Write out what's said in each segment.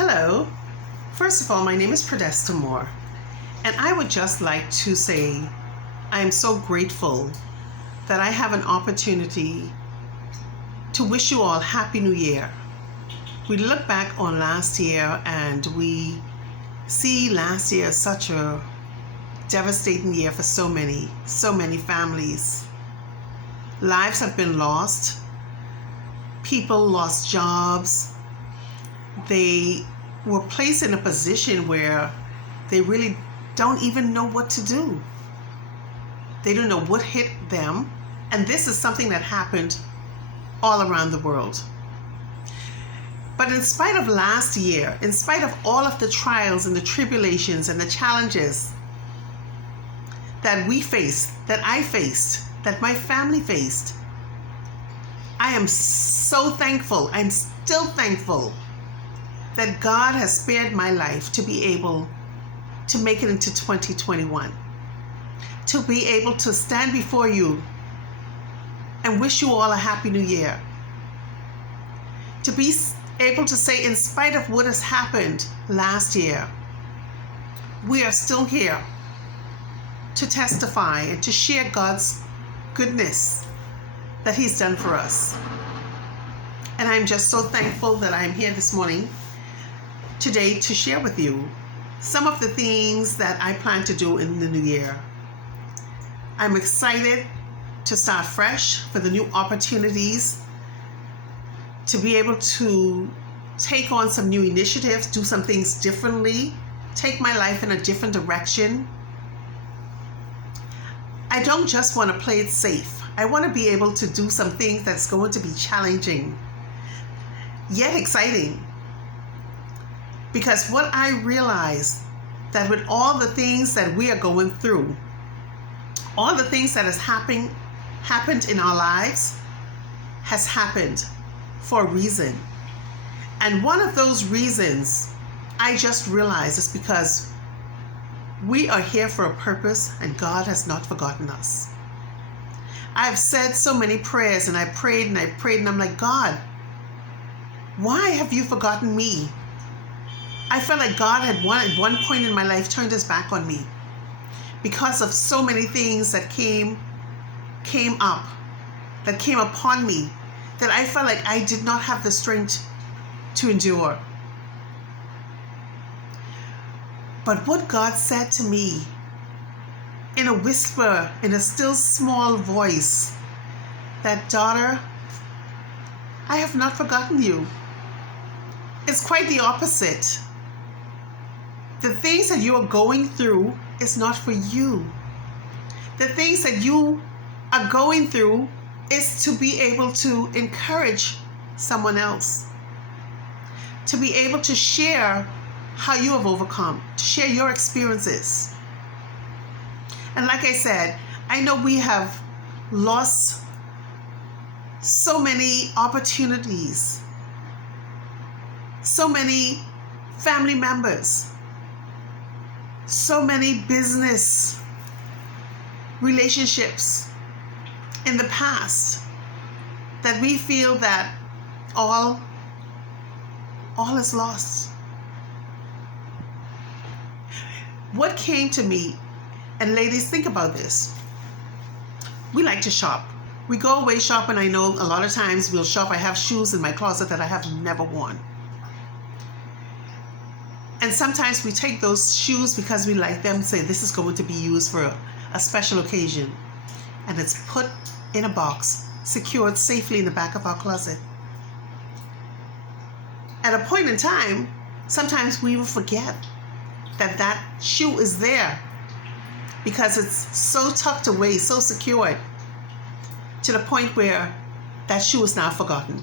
Hello. First of all, my name is Prodesta, and I would just like to say I am so grateful that I have an opportunity to wish you all Happy New Year. We look back on last year and we see last year as such a devastating year for so many families. Lives have been lost. People lost jobs. They were placed in a position where they really don't even know what to do. They don't know what hit them. And this is something that happened all around the world. But in spite of last year, in spite of all of the trials and the tribulations and the challenges that we faced, that I faced, that my family faced, I am so thankful. I'm still thankful that God has spared my life to be able to make it into 2021, to be able to stand before you and wish you all a Happy New Year, to be able to say, in spite of what has happened last year, we are still here to testify and to share God's goodness that He's done for us. And I'm just so thankful that I'm here this morning, today, to share with you some of the things that I plan to do in the new year. I'm excited to start fresh for the new opportunities, to be able to take on some new initiatives, do some things differently, take my life in a different direction. I don't just want to play it safe. I want to be able to do some things that's going to be challenging, yet exciting. Because what I realize, that with all the things that we are going through, all the things that has happened in our lives has happened for a reason. And one of those reasons I just realized is because we are here for a purpose and God has not forgotten us. I've said so many prayers and I prayed and I'm like, God, why have you forgotten me? I felt like God had at one point in my life turned his back on me because of so many things that came upon me, that I felt like I did not have the strength to endure. But what God said to me in a whisper, in a still small voice, that, daughter, I have not forgotten you. It's quite the opposite. The things that you are going through is not for you. The things that you are going through is to be able to encourage someone else, to be able to share how you have overcome, to share your experiences. And like I said, I know we have lost so many opportunities, so many family members, so many business relationships in the past, that we feel that all is lost. What came to me, and ladies, think about this. We like to shop. We go away shopping. I know a lot of times we'll shop. I have shoes in my closet that I have never worn. And sometimes we take those shoes because we like them, say this is going to be used for a special occasion. And it's put in a box, secured safely in the back of our closet. At a point in time, sometimes we will forget that that shoe is there because it's so tucked away, so secured, to the point where that shoe is now forgotten.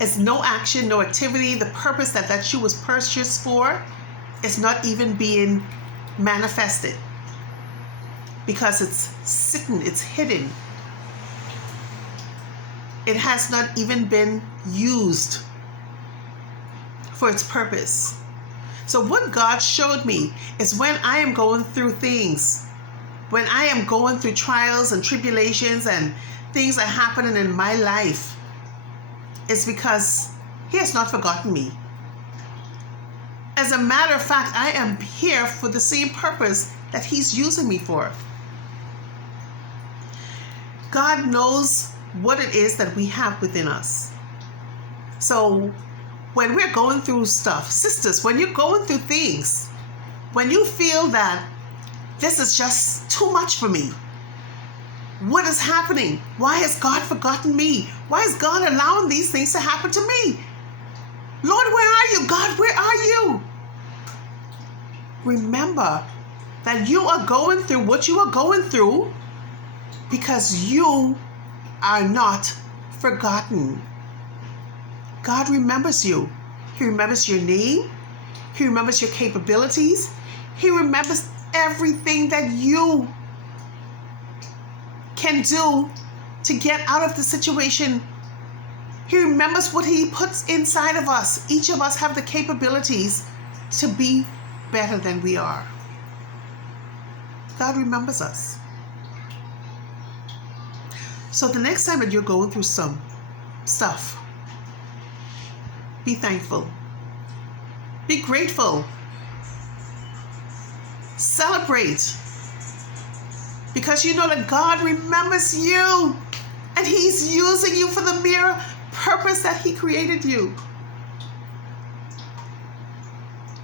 It's no action, no activity. The purpose that that shoe was purchased for is not even being manifested because it's sitting, it's hidden. It has not even been used for its purpose. So what God showed me is when I am going through things, when I am going through trials and tribulations and things are happening in my life, it's because He has not forgotten me. As a matter of fact, I am here for the same purpose that He's using me for. God knows what it is that we have within us. So when we're going through stuff, sisters, when you're going through things, when you feel that this is just too much for me, what is happening? Why has God forgotten me? Why is God allowing these things to happen to me? Lord, where are you? God, where are you? Remember that you are going through what you are going through because you are not forgotten. God remembers you. He remembers your name. He remembers your capabilities. He remembers everything that you can do to get out of the situation. He remembers what He puts inside of us. Each of us have the capabilities to be better than we are. God remembers us. So the next time that you're going through some stuff, be thankful. Be grateful. Celebrate. Because you know that God remembers you and He's using you for the mere purpose that He created you.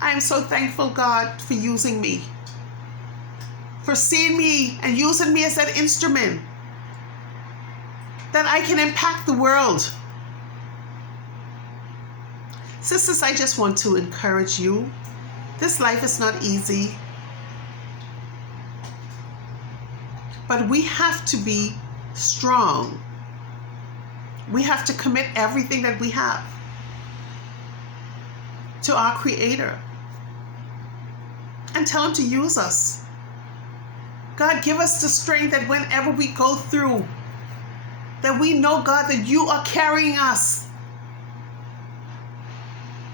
I am so thankful, God, for using me, for seeing me and using me as that instrument that I can impact the world. Sisters, I just want to encourage you. This life is not easy, but we have to be strong. We have to commit everything that we have to our Creator and tell Him to use us. God, give us the strength that whenever we go through, that we know, God, that you are carrying us.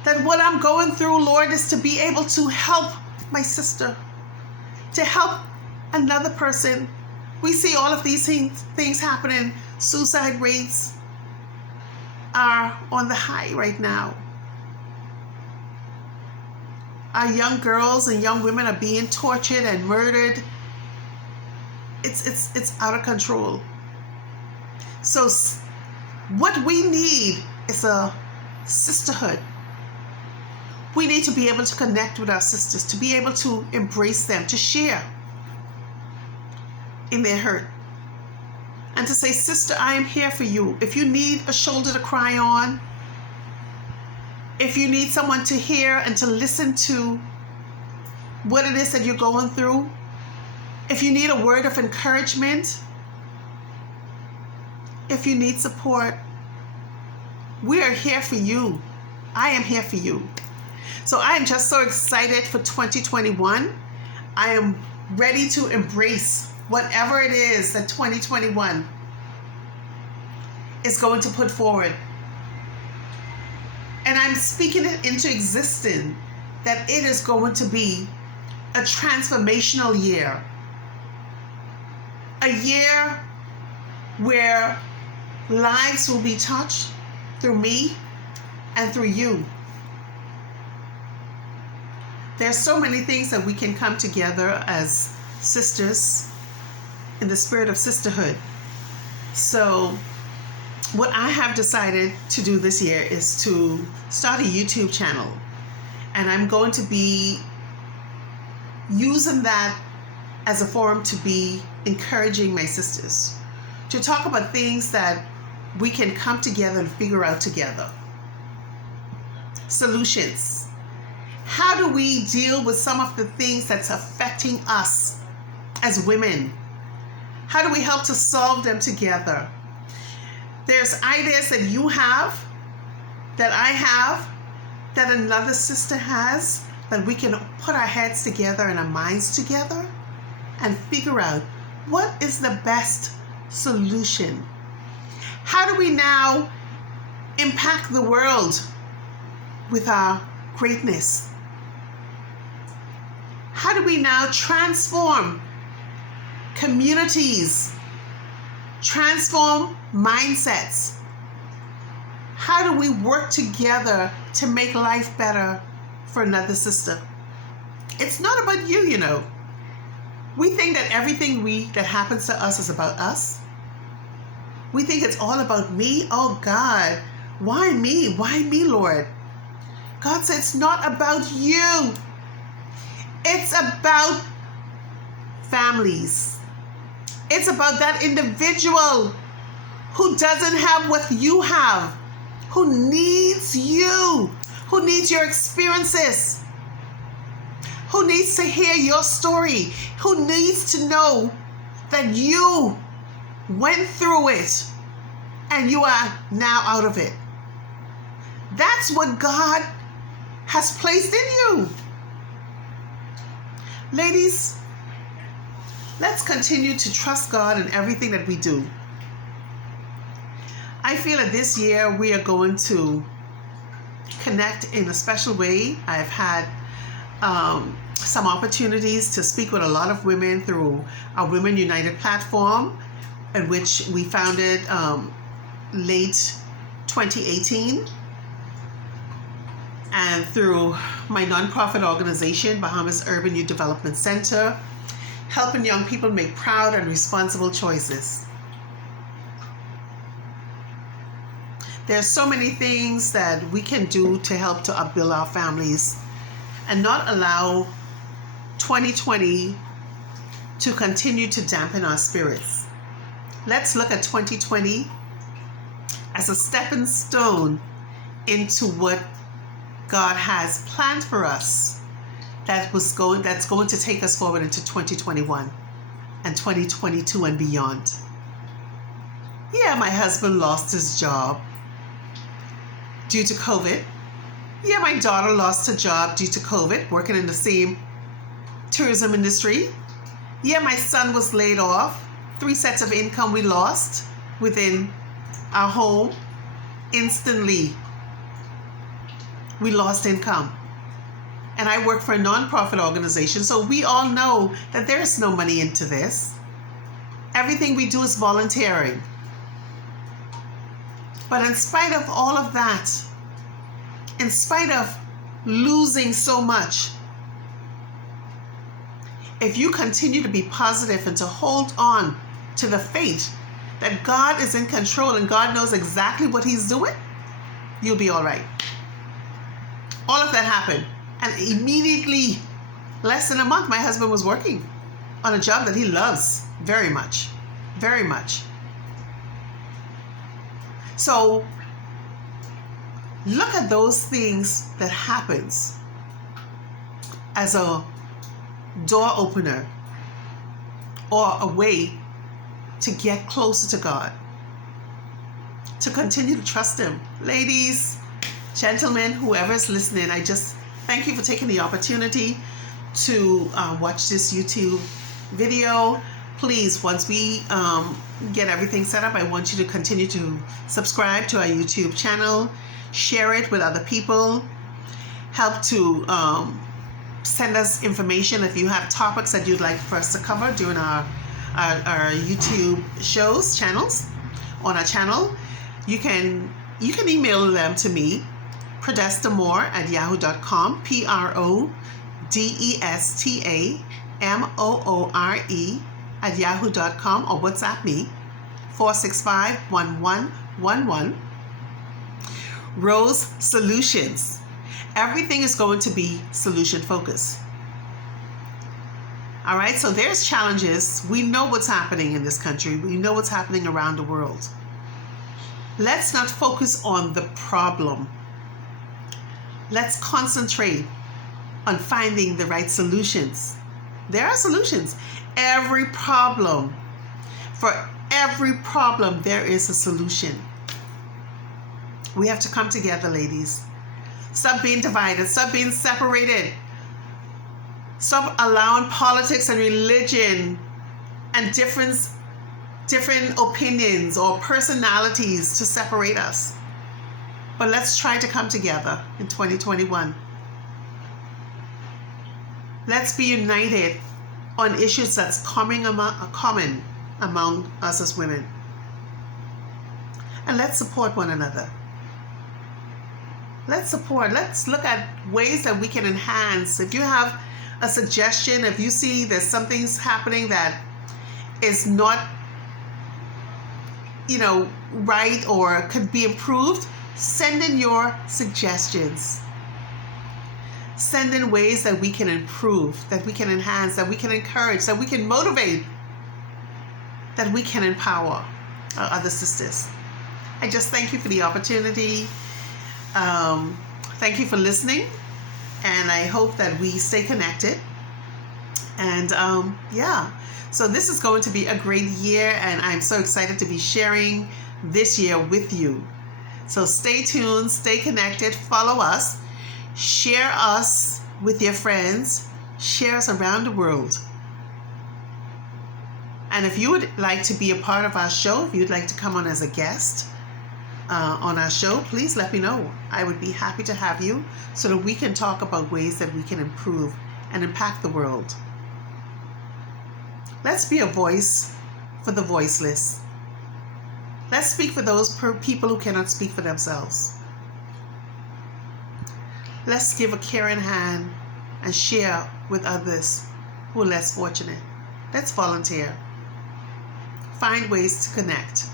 That what I'm going through, Lord, is to be able to help my sister, to help another person. We see all of these things happening. Suicide rates are on the high right now. Our young girls and young women are being tortured and murdered. It's out of control. So what we need is a sisterhood. We need to be able to connect with our sisters, to be able to embrace them, to share in their hurt, and to say, sister, I am here for you. If you need a shoulder to cry on, if you need someone to hear and to listen to what it is that you're going through, if you need a word of encouragement, if you need support, we are here for you. I am here for you. So I am just so excited for 2021. I am ready to embrace whatever it is that 2021 is going to put forward. And I'm speaking it into existence that it is going to be a transformational year. A year where lives will be touched through me and through you. There's so many things that we can come together as sisters in the spirit of sisterhood. So what I have decided to do this year is to start a YouTube channel. And I'm going to be using that as a forum to be encouraging my sisters, to talk about things that we can come together and figure out together. Solutions. How do we deal with some of the things that's affecting us as women? How do we help to solve them together? There's ideas that you have, that I have, that another sister has, that we can put our heads together and our minds together and figure out what is the best solution. How do we now impact the world with our greatness? How do we now transform communities, transform mindsets? How do we work together to make life better for another sister. It's not about you, you know. We think that everything that happens to us is about us. We think it's all about me. Oh God, why me? Why me, Lord? God said it's not about you. It's about families. It's about that individual who doesn't have what you have, who needs you, who needs your experiences, who needs to hear your story, who needs to know that you went through it and you are now out of it. That's what God has placed in you. Ladies, let's continue to trust God in everything that we do. I feel that this year we are going to connect in a special way. I've had some opportunities to speak with a lot of women through our Women United platform, in which we founded late 2018, and through my nonprofit organization, Bahamas Urban Youth Development Center, helping young people make proud and responsible choices. There's so many things that we can do to help to upbuild our families and not allow 2020 to continue to dampen our spirits. Let's look at 2020 as a stepping stone into what God has planned for us that's going to take us forward into 2021 and 2022 and beyond. Yeah, my husband lost his job due to COVID. Yeah, my daughter lost her job due to COVID, working in the same tourism industry. Yeah, my son was laid off. 3 sets of income we lost within our home. Instantly, we lost income. And I work for a nonprofit organization, so we all know that there's no money into this. Everything we do is voluntary. But in spite of all of that, in spite of losing so much, if you continue to be positive and to hold on to the faith that God is in control and God knows exactly what He's doing, you'll be all right. All of that happened. And immediately, less than a month, my husband was working on a job that he loves very much, very much. So look at those things that happens as a door opener or a way to get closer to God, to continue to trust Him. Ladies, gentlemen, whoever is listening, I just thank you for taking the opportunity to watch this YouTube video. Please, once we get everything set up, I want you to continue to subscribe to our YouTube channel, share it with other people, help to send us information if you have topics that you'd like for us to cover during our YouTube channels. On our channel, you can email them to me, prodestamore@yahoo.com, PRODESTAMOORE@yahoo.com, or WhatsApp me, 465-1111. Rose Solutions. Everything is going to be solution focused. All right, so there's challenges. We know what's happening in this country. We know what's happening around the world. Let's not focus on the problem. Let's concentrate on finding the right solutions. There are solutions. For every problem, there is a solution. We have to come together, ladies. Stop being divided. Stop being separated. Stop allowing politics and religion and different opinions or personalities to separate us. But let's try to come together in 2021. Let's be united on issues that's common among us as women. And let's support one another. Let's support. Let's look at ways that we can enhance. If you have a suggestion, if you see that something's happening that is not, right or could be improved, send in your suggestions. Send in ways that we can improve, that we can enhance, that we can encourage, that we can motivate, that we can empower our other sisters. I just thank you for the opportunity. Thank you for listening. And I hope that we stay connected. And so this is going to be a great year. And I'm so excited to be sharing this year with you. So stay tuned, stay connected, follow us, share us with your friends, share us around the world. And if you would like to be a part of our show, if you'd like to come on as a guest on our show, please let me know. I would be happy to have you so that we can talk about ways that we can improve and impact the world. Let's be a voice for the voiceless. Let's speak for those people who cannot speak for themselves. Let's give a caring hand and share with others who are less fortunate. Let's volunteer. Find ways to connect.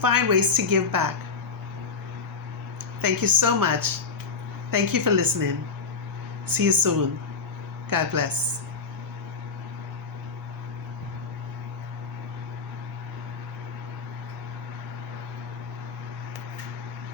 Find ways to give back. Thank you so much. Thank you for listening. See you soon. God bless.